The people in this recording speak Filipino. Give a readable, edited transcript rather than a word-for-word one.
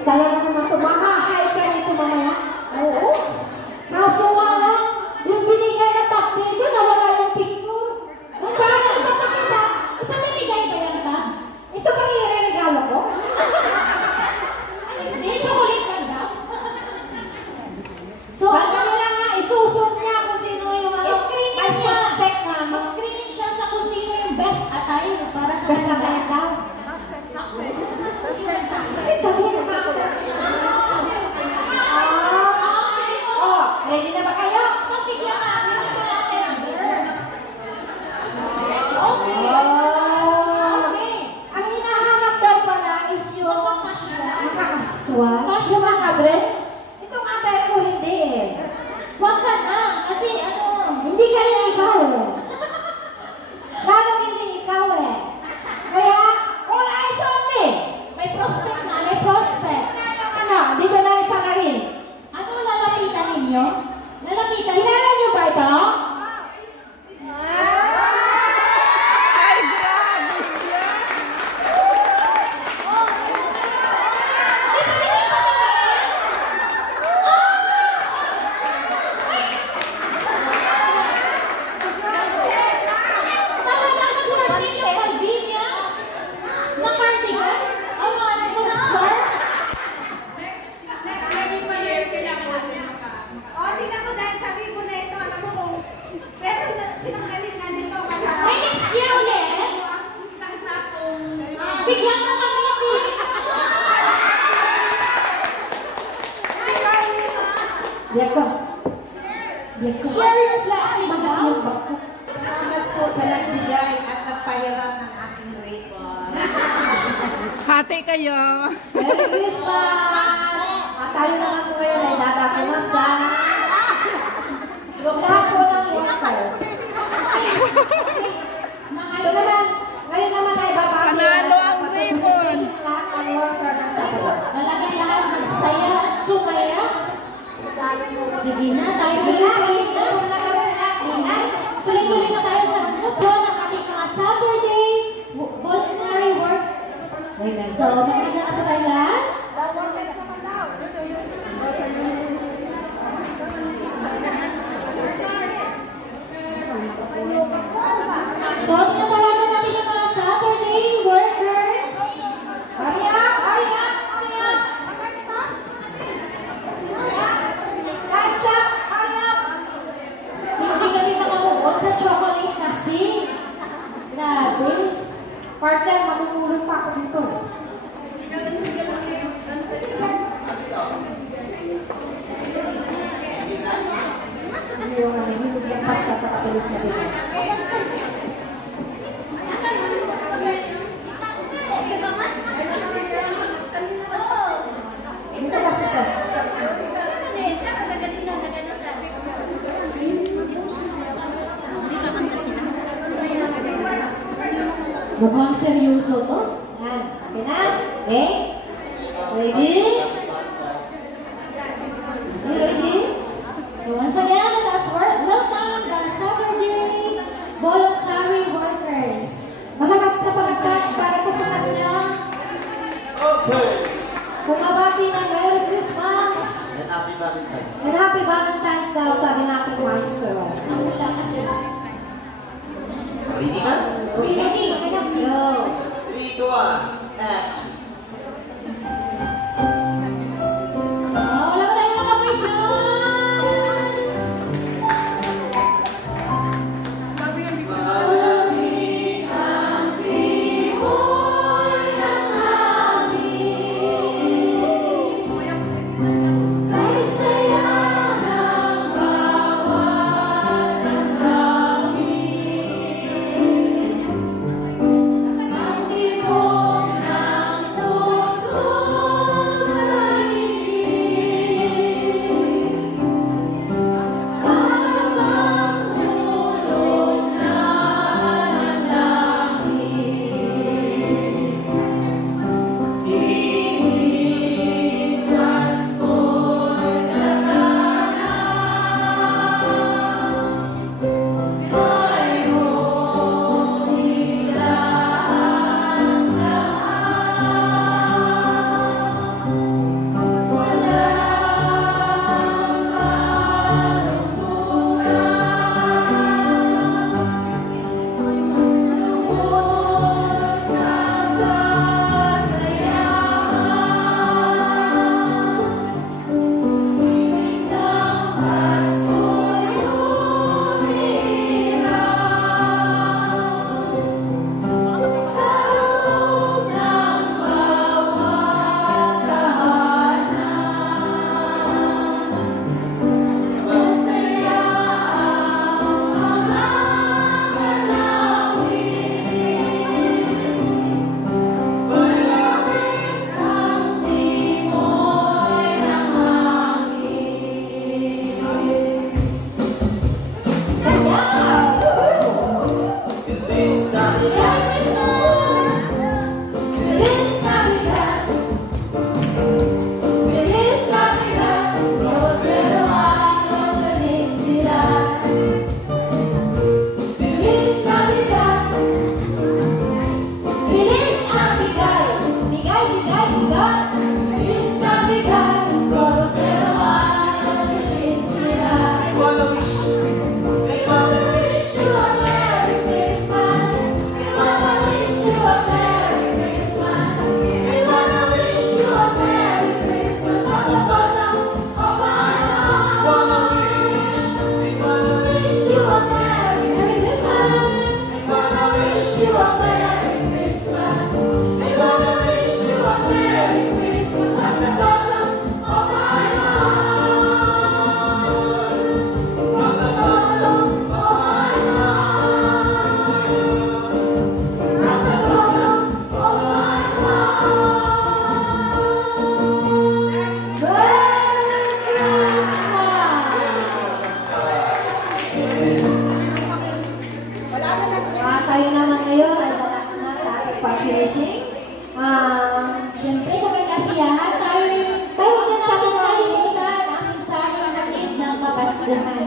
Talaga naman ito. Makahay ka nito mamaya. Oo. Kaso nga lang, yung binigay na top dito, nawala yung picture. Ang bakit ipapakita? Ipamimigay ba yan ba? Ito bang i-regalo ko? Hindi, chocolate lang daw. So, ano lang nga, isusot niya kung sino yung may suspect na. Mag-screen siya sa kung sino yung best attire para sa best attire daw. Ready na ba kayo? Magbigyan ka natin ng mga number. Okay. Ang hinahanap daw pala is yung makakaswal. Yung mga dress. Itong atay ko hindi eh. Huwag ka na. Kasi ano, hindi ka rin ikaw eh. Parang hindi ikaw eh. Kaya, all eyes on me. May prospect na, may prospect. Ano, dito na isa ka rin. Ano lalapitan ninyo? Lalapitan? Kilala niyo ba ito? Ay, grabe siya! Talagang nag-cardigan yung Calvinia? Na cardigan? Ang mga ito na scarf? Tingnan ko dahil sabi ko na ito, alam mo kung pero pinanggaling na dito kaya May next year ulit? isang sakong Bigyan mo kami yung pili. Biyak ko. Biyak ko. Share your blessing daw. salamat po sa nagbigay at nagpahiram ng aking ribbon. Hati kayo! Merry Christmas! At tayo naman po ngayon ay dadapunas sa lahat po ng workers. Ito naman, ngayon naman ay babati. Panalo ang ribbon. Lahat ng worker ng Sabado. Malagay lahat ng saya, sumaya. Sige na, tayo tuloy na tayo sa grupo ng ating mga Saturday voluntary workers. So, nakikita na po tayo lahat? So, tinatawagan natin yung mga Saturday workers. Hurry up! Hurry up! Hurry up! Time's up! Hurry up! Hindi kami makamugot sa chocolate kasi. Grabe. Partner, mamumulot pa ako dito. Hindi yung nanihilog yung pagkakatalit na dito. Ito kasi ito. Mukhang seryoso to. Yan. Okay na? Okay? Ready? Ready? So once again, let us welcome the Saturday voluntary workers. Malakas na palagkat para po sa kanila. Okay. Bumabati ng Merry Christmas. And happy Valentine's. And Happy Valentine's daw, sabi natin maestro. Ang wala kasi. Ready na? Ready? Go. 3, 2, 1, action. Wala ko tayong mga dyan. Malamig ang simoy ng langit. Kay saya ng bawat damdamin. Ang ibon ng buhay.